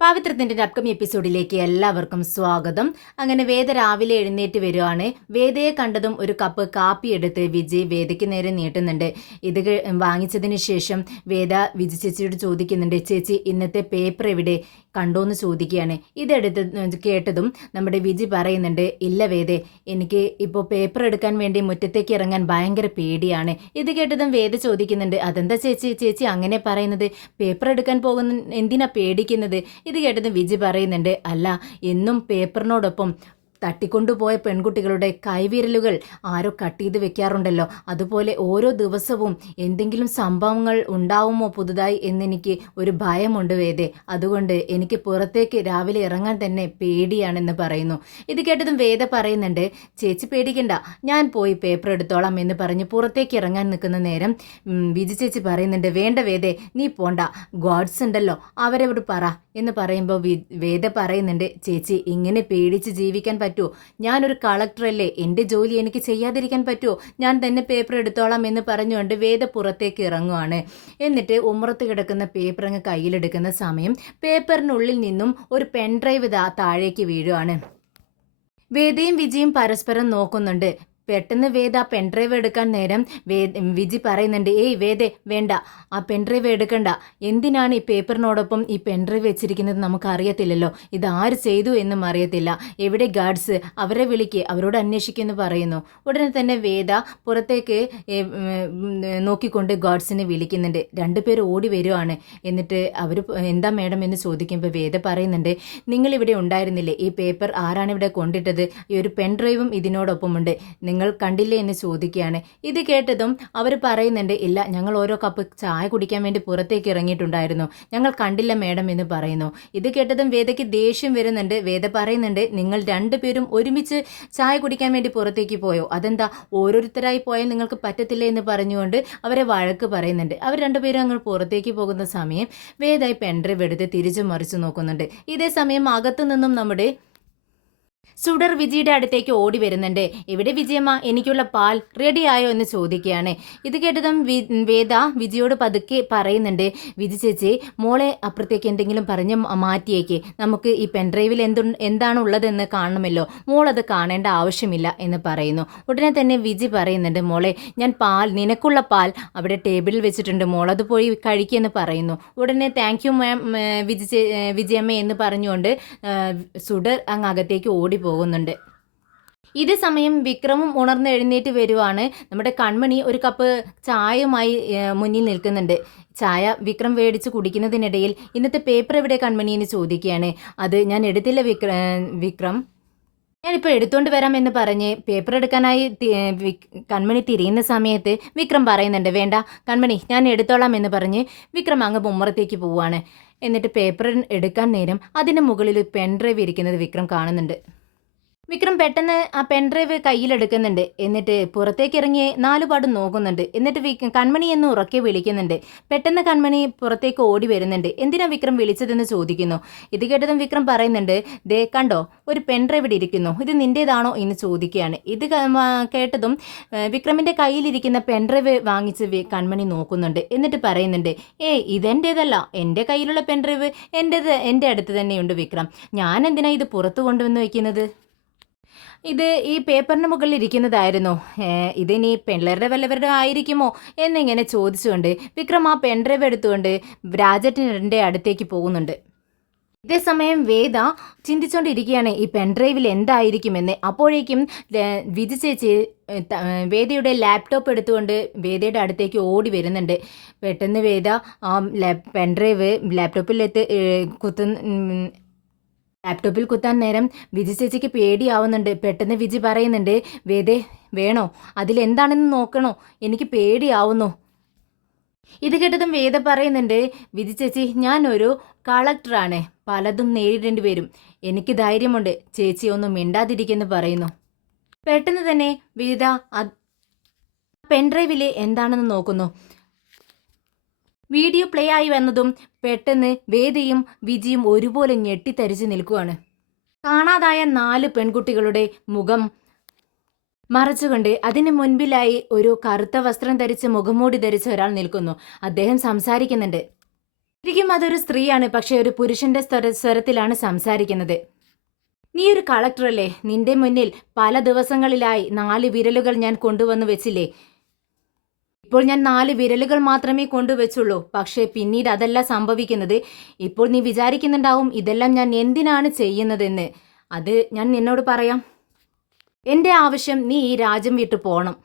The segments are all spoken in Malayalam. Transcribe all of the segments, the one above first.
പാവിത്രത്തിൻ്റെ അപ്കമിങ് എപ്പിസോഡിലേക്ക് എല്ലാവർക്കും സ്വാഗതം. അങ്ങനെ വേദ രാവിലെ എഴുന്നേറ്റ് വരുവാണ്. വേദയെ കണ്ടതും ഒരു കപ്പ് കാപ്പി എടുത്ത് വിജയ് വേദയ്ക്ക് നേരെ നീട്ടുന്നുണ്ട്. ഇത് വാങ്ങിച്ചതിന് ശേഷം വേദ വിജി ചേച്ചിയോട് ചോദിക്കുന്നുണ്ട്, ചേച്ചി ഇന്നത്തെ പേപ്പർ എവിടെ കണ്ടോന്ന് ചോദിക്കുകയാണ്. ഇതെടുത്ത് കേട്ടതും നമ്മുടെ വിജി പറയുന്നുണ്ട്, ഇല്ല വേദേ, എനിക്ക് ഇപ്പോൾ പേപ്പർ എടുക്കാൻ വേണ്ടി മുറ്റത്തേക്ക് ഇറങ്ങാൻ ഭയങ്കര പേടിയാണ്. ഇത് കേട്ടതും വേദ ചോദിക്കുന്നുണ്ട്, അതെന്താ ചേച്ചി ചേച്ചി അങ്ങനെ പറയുന്നത്? പേപ്പർ എടുക്കാൻ പോകുന്ന എന്തിനാ പേടിക്കുന്നത്? ഇത് കേട്ടതും വിജി പറയുന്നുണ്ട്, അല്ല, എന്നും പേപ്പറിനോടൊപ്പം തട്ടിക്കൊണ്ടുപോയ പെൺകുട്ടികളുടെ കൈവിരലുകൾ ആരോ കട്ട് ചെയ്ത് വെക്കാറുണ്ടല്ലോ, അതുപോലെ ഓരോ ദിവസവും എന്തെങ്കിലും സംഭവങ്ങൾ ഉണ്ടാവുമോ പുതുതായി എന്നെനിക്ക് ഒരു ഭയമുണ്ട് വേദേ. അതുകൊണ്ട് എനിക്ക് പുറത്തേക്ക് രാവിലെ ഇറങ്ങാൻ തന്നെ പേടിയാണെന്ന് പറയുന്നു. ഇത് കേട്ടതും വേദ പറയുന്നുണ്ട്, ചേച്ചി പേടിക്കണ്ട, ഞാൻ പോയി പേപ്പർ എടുത്തോളാം എന്ന് പറഞ്ഞ് പുറത്തേക്ക് ഇറങ്ങാൻ നിൽക്കുന്ന നേരം വിജി ചേച്ചി പറയുന്നുണ്ട്, വേണ്ട വേദേ, നീ പോണ്ട, ഗോഡ്സ് ഉണ്ടല്ലോ, അവരോട് പറ എന്ന് പറയുമ്പോൾ വേദ പറയുന്നുണ്ട്, ചേച്ചി ഇങ്ങനെ പേടിച്ച് ജീവിക്കാൻ പറ്റുമോ? ഞാനൊരു കളക്ടറല്ലേ, എൻ്റെ ജോലി എനിക്ക് ചെയ്യാതിരിക്കാൻ പറ്റുമോ? ഞാൻ തന്നെ പേപ്പർ എടുത്തോളാം എന്ന് പറഞ്ഞുകൊണ്ട് വേദ പുറത്തേക്ക് ഇറങ്ങുവാണ്. എന്നിട്ട് ഉമ്മറത്ത് കിടക്കുന്ന പേപ്പർ അങ്ങ് കയ്യിലെടുക്കുന്ന സമയം പേപ്പറിനുള്ളിൽ നിന്നും ഒരു പെൻഡ്രൈവ് താഴേക്ക് വീഴുവാണ്. വേദയും വിജിയും പരസ്പരം നോക്കുന്നുണ്ട്. പെട്ടെന്ന് വേദ ആ പെൻഡ്രൈവ് എടുക്കാൻ നേരം വിജി പറയുന്നുണ്ട്, ഏയ് വേദേ, വേണ്ട, ആ പെൻഡ്രൈവ് എടുക്കണ്ട. എന്തിനാണ് ഈ പേപ്പറിനോടൊപ്പം ഈ പെൻഡ്രൈവ് വെച്ചിരിക്കുന്നത്? നമുക്കറിയത്തില്ലല്ലോ, ഇത് ആര് ചെയ്തു എന്നും അറിയത്തില്ല. എവിടെ ഗാർഡ്സ്? അവരെ വിളിക്ക്, അവരോട് അന്വേഷിക്കുമെന്ന് പറയുന്നു. ഉടനെ തന്നെ വേദ പുറത്തേക്ക് നോക്കിക്കൊണ്ട് ഗാർഡ്സിനെ വിളിക്കുന്നുണ്ട്. രണ്ടുപേർ ഓടി വരുവാണ്. എന്നിട്ട് അവർ എന്താ മേഡം എന്ന് ചോദിക്കുമ്പോൾ വേദ പറയുന്നുണ്ട്, നിങ്ങളിവിടെ ഉണ്ടായിരുന്നില്ലേ? ഈ പേപ്പർ ആരാണ് ഇവിടെ കൊണ്ടിട്ടത്? ഈ ഒരു പെൻഡ്രൈവും ഇതിനോടൊപ്പമുണ്ട്, നിങ്ങൾ കണ്ടില്ലേ എന്ന് ചോദിക്കുകയാണ്. ഇത് കേട്ടതും അവർ പറയുന്നുണ്ട്, ഇല്ല, ഞങ്ങൾ ഓരോ കപ്പ് ചായ കുടിക്കാൻ വേണ്ടി പുറത്തേക്ക് ഇറങ്ങിയിട്ടുണ്ടായിരുന്നു, ഞങ്ങൾ കണ്ടില്ല മേഡം എന്ന് പറയുന്നു. ഇത് കേട്ടതും വേദയ്ക്ക് ദേഷ്യം വരുന്നുണ്ട്. വേദ പറയുന്നുണ്ട്, നിങ്ങൾ രണ്ടുപേരും ഒരുമിച്ച് ചായ കുടിക്കാൻ വേണ്ടി പുറത്തേക്ക് പോയോ? അതെന്താ ഓരോരുത്തരായി പോയാൽ നിങ്ങൾക്ക് പറ്റത്തില്ല എന്ന് പറഞ്ഞുകൊണ്ട് അവരെ വഴക്ക് പറയുന്നുണ്ട്. അവർ രണ്ടുപേരും അങ്ങ് പുറത്തേക്ക് പോകുന്ന സമയം വേദായി പെൻഡ്രൈവ് എടുത്ത് തിരിച്ചു മറിച്ചു നോക്കുന്നുണ്ട്. ഇതേ സമയം അകത്തു നിന്നും നമ്മുടെ സുഡർ വിജിയുടെ അടുത്തേക്ക് ഓടി വരുന്നുണ്ട്. ഇവിടെ വിജയമ്മ, എനിക്കുള്ള പാൽ റെഡിയായോ എന്ന് ചോദിക്കുകയാണ്. ഇത് കേട്ടതും വേദ വിജിയോട് പതുക്കെ പറയുന്നുണ്ട്, വിജി ചേച്ചി, മോളെ അപ്പുറത്തേക്ക് എന്തെങ്കിലും പറഞ്ഞ് മാറ്റിയേക്ക്, നമുക്ക് ഈ പെൻഡ്രൈവിൽ എന്താണ് ഉള്ളതെന്ന് കാണണമല്ലോ, മോളത് കാണേണ്ട ആവശ്യമില്ല എന്ന് പറയുന്നു. ഉടനെ തന്നെ വിജി പറയുന്നുണ്ട്, മോളെ, ഞാൻ നിനക്കുള്ള പാൽ അവിടെ ടേബിളിൽ വെച്ചിട്ടുണ്ട്, മോളത് പോയി കഴിക്കുമെന്ന് പറയുന്നു. ഉടനെ താങ്ക് യു മാം വിജയമ്മ എന്ന് പറഞ്ഞുകൊണ്ട് സുഡർ അങ്ങ് അകത്തേക്ക് ഓടി പോകുന്നുണ്ട്. ഇതേ സമയം വിക്രമും ഉണർന്ന് എഴുന്നേറ്റ് വരുവാണ്. നമ്മുടെ കൺമണി ഒരു കപ്പ് ചായയുമായി മുന്നിൽ നിൽക്കുന്നുണ്ട്. ചായ വിക്രം മേടിച്ച് കുടിക്കുന്നതിനിടയിൽ ഇന്നത്തെ പേപ്പർ എവിടെ കൺമണി എന്ന് ചോദിക്കുകയാണ്. അത് ഞാൻ എടുത്തില്ല വിക്രം, ഞാനിപ്പോൾ എടുത്തുകൊണ്ട് വരാമെന്ന് പറഞ്ഞ് പേപ്പർ എടുക്കാനായി കൺമണി തിരിയുന്ന സമയത്ത് വിക്രം പറയുന്നുണ്ട്, വേണ്ട കൺമണി, ഞാൻ എടുത്തോളാം എന്ന് പറഞ്ഞ് വിക്രം അങ്ങ് മുമ്മറത്തേക്ക് പോവുകയാണ്. എന്നിട്ട് പേപ്പർ എടുക്കാൻ നേരം അതിന് മുകളിൽ പെൻഡ്രൈവ് ഇരിക്കുന്നത് വിക്രം കാണുന്നുണ്ട്. വിക്രം പെട്ടെന്ന് ആ പെൻഡ്രൈവ് കയ്യിലെടുക്കുന്നുണ്ട്. എന്നിട്ട് പുറത്തേക്ക് ഇറങ്ങി നാലുപാടും നോക്കുന്നുണ്ട്. എന്നിട്ട് കൺമണി എന്ന് ഉറക്കെ വിളിക്കുന്നുണ്ട്. പെട്ടെന്ന് കൺമണി പുറത്തേക്ക് ഓടി വരുന്നുണ്ട്. എന്തിനാ വിക്രം വിളിച്ചതെന്ന് ചോദിക്കുന്നു. ഇത് കേട്ടതും വിക്രം പറയുന്നുണ്ട്, ദേ കണ്ടോ, ഒരു പെൻഡ്രൈവ് ഇവിടെ ഇരിക്കുന്നു, ഇത് നിൻ്റേതാണോ എന്ന് ചോദിക്കുകയാണ്. ഇത് കേട്ടതും വിക്രമിൻ്റെ കയ്യിലിരിക്കുന്ന പെൻഡ്രൈവ് വാങ്ങിച്ച് കൺമണി നോക്കുന്നുണ്ട്. എന്നിട്ട് പറയുന്നുണ്ട്, ഏയ് ഇതെൻ്റേതല്ല, എൻ്റെ കയ്യിലുള്ള പെൻഡ്രൈവ് എൻ്റെ അടുത്ത് തന്നെയുണ്ട് വിക്രം, ഞാൻ എന്തിനാ ഇത് പുറത്ത് കൊണ്ടുവന്ന് വയ്ക്കുന്നത്? ഇത് ഈ പേപ്പറിന് മുകളിൽ ഇരിക്കുന്നതായിരുന്നു, ഇതിനി പിള്ളേരുടെ വല്ലവരുടെ ആയിരിക്കുമോ എന്നിങ്ങനെ ചോദിച്ചുകൊണ്ട് വിക്രം ആ പെൻഡ്രൈവ് എടുത്തുകൊണ്ട് രാജേട്ടൻ്റെ അടുത്തേക്ക് പോകുന്നുണ്ട്. ഇതേസമയം വേദ ചിന്തിച്ചുകൊണ്ടിരിക്കുകയാണ് ഈ പെൻഡ്രൈവിൽ എന്തായിരിക്കുമെന്ന്. അപ്പോഴേക്കും വിജി ചേച്ചി വേദയുടെ ലാപ്ടോപ്പ് എടുത്തുകൊണ്ട് വേദയുടെ അടുത്തേക്ക് ഓടി വരുന്നുണ്ട്. പെട്ടെന്ന് വേദ ആ പെൻഡ്രൈവ് ലാപ്ടോപ്പിൽ കുത്താൻ നേരം വിജി ചേച്ചിക്ക് പേടിയാവുന്നുണ്ട്. പെട്ടെന്ന് വിജി പറയുന്നുണ്ട്, വേദേ, വേണോ, അതിലെന്താണെന്ന് നോക്കണോ, എനിക്ക് പേടിയാവുന്നു. ഇത് കേട്ടതും വേദ പറയുന്നുണ്ട്, വിജി ചേച്ചി, ഞാനൊരു കളക്ടറാണ്, പലതും നേരിടേണ്ടി വരും, എനിക്ക് ധൈര്യമുണ്ട്, ചേച്ചി ഒന്നും മിണ്ടാതിരിക്കെന്ന് പറയുന്നു. പെട്ടെന്ന് തന്നെ വേദ പെൻഡ്രൈവിൽ എന്താണെന്ന് നോക്കുന്നു. വീഡിയോ പ്ലേ ആയി വന്നതും പെട്ടെന്ന് വേദയും വിജിയും ഒരുപോലെ ഞെട്ടിത്തരിച്ച് നിൽക്കുകയാണ്. കാണാതായ 4 പെൺകുട്ടികളുടെ മുഖം മറച്ചുകൊണ്ട് അതിന് മുൻപിലായി ഒരു കറുത്ത വസ്ത്രം ധരിച്ച് മുഖംമൂടി ധരിച്ച ഒരാൾ നിൽക്കുന്നു. അദ്ദേഹം സംസാരിക്കുന്നുണ്ട്. ശരിക്കും അതൊരു സ്ത്രീയാണ്, പക്ഷെ ഒരു പുരുഷന്റെ സ്വരത്തിലാണ് സംസാരിക്കുന്നത്. നീ ഒരു കളക്ടറല്ലേ? നിന്റെ മുന്നിൽ പല ദിവസങ്ങളിലായി 4 വിരലുകൾ ഞാൻ കൊണ്ടുവന്ന് വെച്ചില്ലേ? ഇപ്പോൾ ഞാൻ 4 വിരലുകൾ മാത്രമേ കൊണ്ടുവച്ചുള്ളൂ. പക്ഷേ പിന്നീട് അതല്ല സംഭവിക്കുന്നത്. ഇപ്പോൾ നീ വിചാരിക്കുന്നുണ്ടാവും ഇതെല്ലാം ഞാൻ എന്തിനാണ് ചെയ്യുന്നതെന്ന്. അത് ഞാൻ നിന്നോട് പറയാം. എൻ്റെ ആവശ്യം നീ ഈ രാജ്യം വിട്ടു പോണം.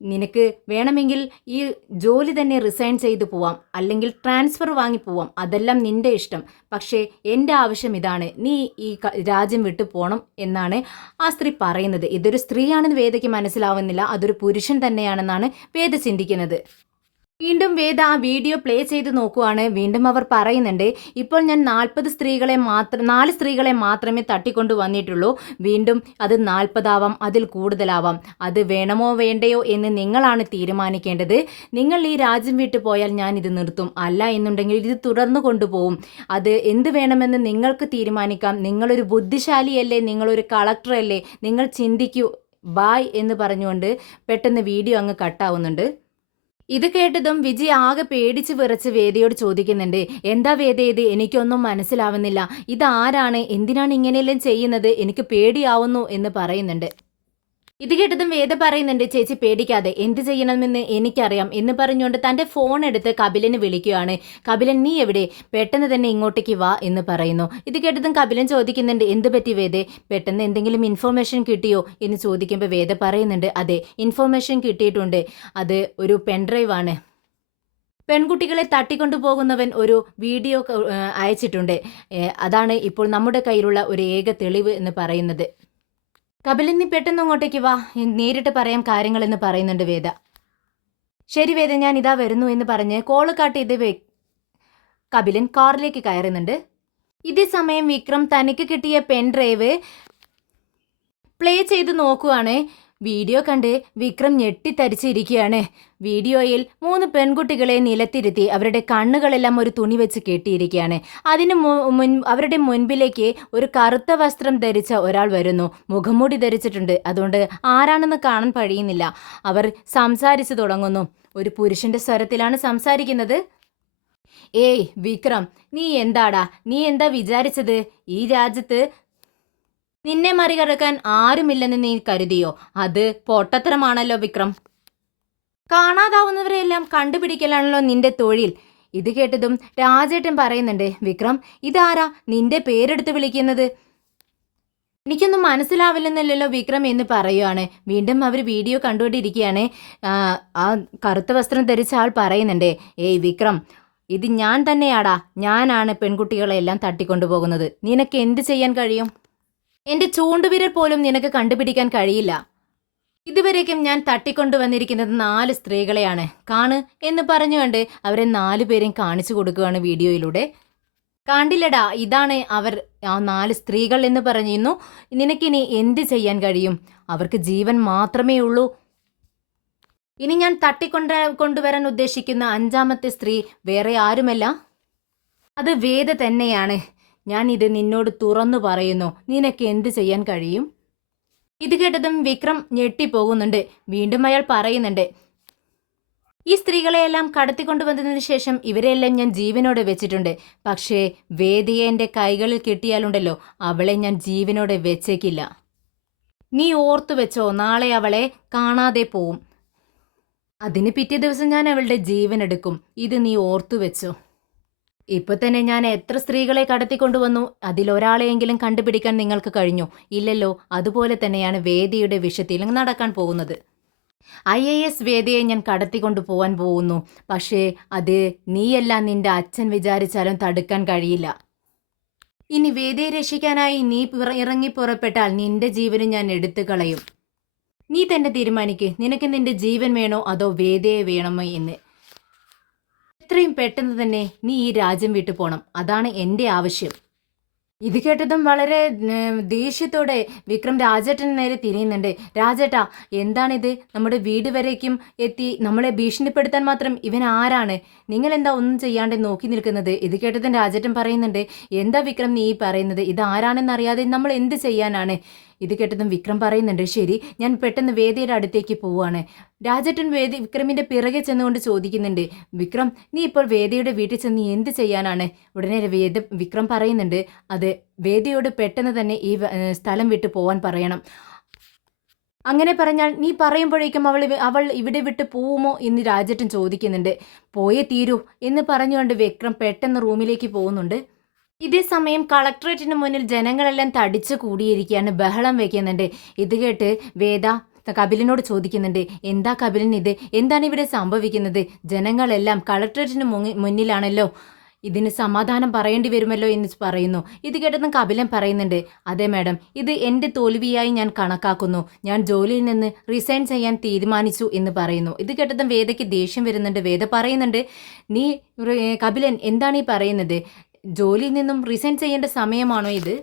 നിനക്ക് വേണമെങ്കിൽ ഈ ജോലി തന്നെ റിസൈൻ ചെയ്തു പോവാം, അല്ലെങ്കിൽ ട്രാൻസ്ഫർ വാങ്ങി പോവാം. അതെല്ലാം നിന്റെ ഇഷ്ടം. പക്ഷേ എൻ്റെ ആവശ്യം ഇതാണ്, നീ ഈ രാജ്യം വിട്ടു പോണം എന്നാണ് ആ സ്ത്രീ പറയുന്നത്. ഇതൊരു സ്ത്രീയാണെന്ന് വേദയ്ക്ക് മനസ്സിലാവുന്നില്ല, അതൊരു പുരുഷൻ തന്നെയാണെന്നാണ് വേദ ചിന്തിക്കുന്നത്. വീണ്ടും വേദ ആ വീഡിയോ പ്ലേ ചെയ്ത് നോക്കുവാണ്. വീണ്ടും അവർ പറയുന്നുണ്ട്, ഇപ്പോൾ ഞാൻ 4 സ്ത്രീകളെ മാത്രമേ തട്ടിക്കൊണ്ടു വന്നിട്ടുള്ളൂ. വീണ്ടും അത് 40 ആവാം, അതിൽ കൂടുതലാവാം. അത് വേണമോ വേണ്ടയോ എന്ന് നിങ്ങളാണ് തീരുമാനിക്കേണ്ടത്. നിങ്ങൾ ഈ രാജ്യം വിട്ടു പോയാൽ ഞാൻ ഇത് നിർത്തും, അല്ല എന്നുണ്ടെങ്കിൽ ഇത് തുടർന്നു കൊണ്ടുപോകും. അത് എന്ത് വേണമെന്ന് നിങ്ങൾക്ക് തീരുമാനിക്കാം. നിങ്ങളൊരു ബുദ്ധിശാലിയല്ലേ, നിങ്ങളൊരു കളക്ടറല്ലേ, നിങ്ങൾ ചിന്തിക്കൂ, ബായ് എന്ന് പറഞ്ഞുകൊണ്ട് പെട്ടെന്ന് വീഡിയോ അങ്ങ് കട്ടാവുന്നുണ്ട്. ഇത് കേട്ടതും വിജയ് ആകെ പേടിച്ച് വിറച്ച് വേദയോട് ചോദിക്കുന്നുണ്ട്, എന്താ വേദ ഇത്? എനിക്കൊന്നും മനസ്സിലാവുന്നില്ല. ഇതാരാണ്? എന്തിനാണ് ഇങ്ങനെയെല്ലാം ചെയ്യുന്നത്? എനിക്ക് പേടിയാവുന്നു എന്ന് പറയുന്നുണ്ട്. ഇത് കേട്ടതും വേദ പറയുന്നുണ്ട്, ചേച്ചി പേടിക്കാതെ, എന്ത് ചെയ്യണമെന്ന് എനിക്കറിയാം എന്ന് പറഞ്ഞുകൊണ്ട് തൻ്റെ ഫോൺ എടുത്ത് കപിലന് വിളിക്കുകയാണ്. കപിലൻ, നീ എവിടെ? പെട്ടെന്ന് തന്നെ ഇങ്ങോട്ടേക്ക് വാ എന്ന് പറയുന്നു. ഇത് കേട്ടതും കപിലൻ ചോദിക്കുന്നുണ്ട്, എന്ത് പറ്റി വേദേ? പെട്ടെന്ന് എന്തെങ്കിലും ഇൻഫോർമേഷൻ കിട്ടിയോ എന്ന് ചോദിക്കുമ്പോൾ വേദ പറയുന്നുണ്ട്, അതെ, ഇൻഫോർമേഷൻ കിട്ടിയിട്ടുണ്ട്. അത് ഒരു പെൻഡ്രൈവ് ആണ്. പെൺകുട്ടികളെ തട്ടിക്കൊണ്ടുപോകുന്നവൻ ഒരു വീഡിയോ അയച്ചിട്ടുണ്ട്. അതാണ് ഇപ്പോൾ നമ്മുടെ കയ്യിലുള്ള ഒരു ഏക തെളിവ് എന്ന് പറയുന്നത്. കപിലൻ, നീ പെട്ടെന്ന് അങ്ങോട്ടേക്ക് വാ, നേരിട്ട് പറയാം കാര്യങ്ങളെന്ന് പറയുന്നുണ്ട് വേദ. ശരി വേദ, ഞാൻ ഇതാ വരുന്നു എന്ന് പറഞ്ഞ് കോള് കാട്ടി കപിലൻ കാറിലേക്ക് കയറുന്നുണ്ട്. ഇതേ സമയം വിക്രം തനിക്ക് കിട്ടിയ പെൻ ഡ്രൈവ് പ്ലേ ചെയ്ത് നോക്കുവാണ്. വീഡിയോ കണ്ട് വിക്രം ഞെട്ടിത്തരിച്ചിരിക്കുകയാണ്. വീഡിയോയിൽ 3 പെൺകുട്ടികളെ നിലത്തിരുത്തി അവരുടെ കണ്ണുകളെല്ലാം ഒരു തുണി വെച്ച് കെട്ടിയിരിക്കുകയാണ്. അതിന് അവരുടെ മുൻപിലേക്ക് ഒരു കറുത്ത വസ്ത്രം ധരിച്ച ഒരാൾ വരുന്നു. മുഖംമൂടി ധരിച്ചിട്ടുണ്ട്, അതുകൊണ്ട് ആരാണെന്ന് കാണാൻ കഴിയുന്നില്ല. അവർ സംസാരിച്ചു തുടങ്ങുന്നു. ഒരു പുരുഷന്റെ സ്വരത്തിലാണ് സംസാരിക്കുന്നത്. ഏയ് വിക്രം, നീ എന്താ വിചാരിച്ചത്? ഈ രാജ്യത്ത് നിന്നെ മറികടക്കാൻ ആരുമില്ലെന്ന് നീ കരുതിയോ? അത് പൊട്ടത്തരമാണല്ലോ വിക്രം. കാണാതാവുന്നവരെല്ലാം കണ്ടുപിടിക്കലാണല്ലോ നിന്റെ തൊഴിൽ. ഇത് കേട്ടതും രാജേട്ടൻ പറയുന്നുണ്ട്, വിക്രം, ഇതാരാ നിന്റെ പേരെടുത്ത് വിളിക്കുന്നത്? എനിക്കൊന്നും മനസ്സിലാവില്ലെന്നല്ലോ വിക്രം എന്ന് പറയുകയാണ്. വീണ്ടും അവർ വീഡിയോ കണ്ടുകൊണ്ടിരിക്കുകയാണ്. ആ കറുത്ത വസ്ത്രം ധരിച്ച ആൾ പറയുന്നുണ്ട്, ഏയ് വിക്രം, ഇത് ഞാൻ തന്നെയാടാ. ഞാനാണ് പെൺകുട്ടികളെല്ലാം തട്ടിക്കൊണ്ടുപോകുന്നത്. നിനക്ക് എന്ത് ചെയ്യാൻ കഴിയും? എൻ്റെ ചൂണ്ടുവിരൽ പോലും നിനക്ക് കണ്ടുപിടിക്കാൻ കഴിയില്ല. ഇതുവരേക്കും ഞാൻ തട്ടിക്കൊണ്ടുവന്നിരിക്കുന്നത് 4 സ്ത്രീകളെയാണ്. കാണ് എന്ന് പറഞ്ഞുകൊണ്ട് അവരെ 4 പേരെയും കാണിച്ചു കൊടുക്കുകയാണ് വീഡിയോയിലൂടെ. കണ്ടില്ലടാ, ഇതാണ് അവർ, ആ 4 സ്ത്രീകൾ എന്ന് പറയുന്നു. നിനക്കിനി എന്ത് ചെയ്യാൻ കഴിയും? അവർക്ക് ജീവൻ മാത്രമേ ഉള്ളൂ. ഇനി ഞാൻ കൊണ്ടുവരാൻ ഉദ്ദേശിക്കുന്ന 5ാമത്തെ സ്ത്രീ വേറെ ആരുമല്ല, അത് വേദ തന്നെയാണ്. ഞാൻ ഇത് നിന്നോട് തുറന്നു പറയുന്നു. നിനക്ക് എന്ത് ചെയ്യാൻ കഴിയും? ഇത് കേട്ടതും വിക്രം ഞെട്ടിപ്പോകുന്നുണ്ട്. വീണ്ടും അയാൾ പറയുന്നുണ്ട്, ഈ സ്ത്രീകളെയെല്ലാം കടത്തിക്കൊണ്ടുവന്നതിന് ശേഷം ഇവരെല്ലാം ഞാൻ ജീവനോടെ വെച്ചിട്ടുണ്ട്. പക്ഷേ വേദിയെ എൻ്റെ കൈകളിൽ കിട്ടിയാലുണ്ടല്ലോ, അവളെ ഞാൻ ജീവനോടെ വെച്ചേക്കില്ല. നീ ഓർത്തു വെച്ചോ, നാളെ അവളെ കാണാതെ പോവും. അതിന് പിറ്റേ ദിവസം ഞാൻ അവളുടെ ജീവൻ എടുക്കും. ഇത് നീ ഓർത്തു വെച്ചോ. ഇപ്പൊ തന്നെ ഞാൻ എത്ര സ്ത്രീകളെ കടത്തിക്കൊണ്ടുവന്നു? അതിലൊരാളെയെങ്കിലും കണ്ടുപിടിക്കാൻ നിങ്ങൾക്ക് കഴിഞ്ഞു? ഇല്ലല്ലോ. അതുപോലെ തന്നെയാണ് വേദിയുടെ വിഷയത്തിലും നടക്കാൻ പോകുന്നത്. IAS വേദിയെ ഞാൻ കടത്തിക്കൊണ്ടു പോവാൻ പോകുന്നു. പക്ഷേ അത് നീയല്ല, നിന്റെ അച്ഛൻ വിചാരിച്ചാലും തടുക്കാൻ കഴിയില്ല. ഇനി വേദിയെ രക്ഷിക്കാനായി നീ ഇറങ്ങി പുറപ്പെട്ടാൽ നിന്റെ ജീവനും ഞാൻ എടുത്തു കളയും. നീ തന്നെ തീരുമാനിക്ക്, നിനക്ക് നിന്റെ ജീവൻ വേണോ അതോ വേദിയെ വേണമോ എന്ന്. എത്രയും പെട്ടെന്ന് തന്നെ നീ ഈ രാജ്യം വിട്ടു പോണം, അതാണ് എൻ്റെ ആവശ്യം. ഇത് കേട്ടതും വളരെ ദേഷ്യത്തോടെ വിക്രം രാജേട്ടന് നേരെ തിരിയുന്നുണ്ട്. രാജേട്ടാ, എന്താണിത്? നമ്മുടെ വീട് വരേക്കും എത്തി നമ്മളെ ഭീഷണിപ്പെടുത്താൻ മാത്രം ഇവൻ ആരാണ്? നിങ്ങൾ എന്താ ഒന്നും ചെയ്യാണ്ട് നോക്കി നിൽക്കുന്നത്? ഇത് കേട്ടതും രാജേട്ടൻ പറയുന്നുണ്ട്, എന്താ വിക്രം നീ പറയുന്നത്? ഇത് ആരാണെന്നറിയാതെ നമ്മൾ എന്ത് ചെയ്യാനാണ്? ഇത് കേട്ടതും വിക്രം പറയുന്നുണ്ട്, ശരി ഞാൻ പെട്ടെന്ന് വേദയുടെ അടുത്തേക്ക് പോവുകയാണ്. രാജേട്ടൻ വിക്രമിന്റെ പിറകെ ചെന്നുകൊണ്ട് ചോദിക്കുന്നുണ്ട്, വിക്രം നീ ഇപ്പോൾ വേദയുടെ വീട്ടിൽ ചെന്ന് എന്ത് ചെയ്യാനാണ്? ഉടനെ വിക്രം പറയുന്നുണ്ട്, അത് വേദയോട് പെട്ടെന്ന് തന്നെ ഈ സ്ഥലം വിട്ടു പോവാൻ പറയണം. അങ്ങനെ പറഞ്ഞാൽ നീ പറയുമ്പോഴേക്കും അവൾ ഇവിടെ വിട്ട് പോവുമോ എന്ന് രാജേട്ടൻ ചോദിക്കുന്നുണ്ട്. പോയേ തീരൂ എന്ന് പറഞ്ഞുകൊണ്ട് വിക്രം പെട്ടെന്ന് റൂമിലേക്ക് പോകുന്നുണ്ട്. ഇതേ സമയം കളക്ടറേറ്റിന് മുന്നിൽ ജനങ്ങളെല്ലാം തടിച്ചു കൂടിയിരിക്കുകയാണ്, ബഹളം വെക്കുന്നുണ്ട്. ഇത് കേട്ട് വേദ കപിലിനോട് ചോദിക്കുന്നുണ്ട്, എന്താ കപിലൻ ഇത്, എന്താണ് ഇവിടെ സംഭവിക്കുന്നത്? ജനങ്ങളെല്ലാം കളക്ടറേറ്റിന് മുന്നിലാണല്ലോ, ഇതിന് സമാധാനം പറയേണ്ടി വരുമല്ലോ എന്ന് പറയുന്നു. ഇത് കേട്ടതും കപിലൻ പറയുന്നുണ്ട്, അതെ മാഡം, ഇത് എൻ്റെ തോൽവിയായി ഞാൻ കണക്കാക്കുന്നു. ഞാൻ ജോലിയിൽ നിന്ന് റിസൈൻ ചെയ്യാൻ തീരുമാനിച്ചു എന്ന് പറയുന്നു. ഇത് കേട്ടതും വേദയ്ക്ക് ദേഷ്യം വരുന്നുണ്ട്. വേദ പറയുന്നുണ്ട്, നീ കപിലൻ എന്താണ് ഈ പറയുന്നത്? ജോലിയിൽ നിന്നും റിസൈൻ ചെയ്യേണ്ട സമയമാണോ ഇത്?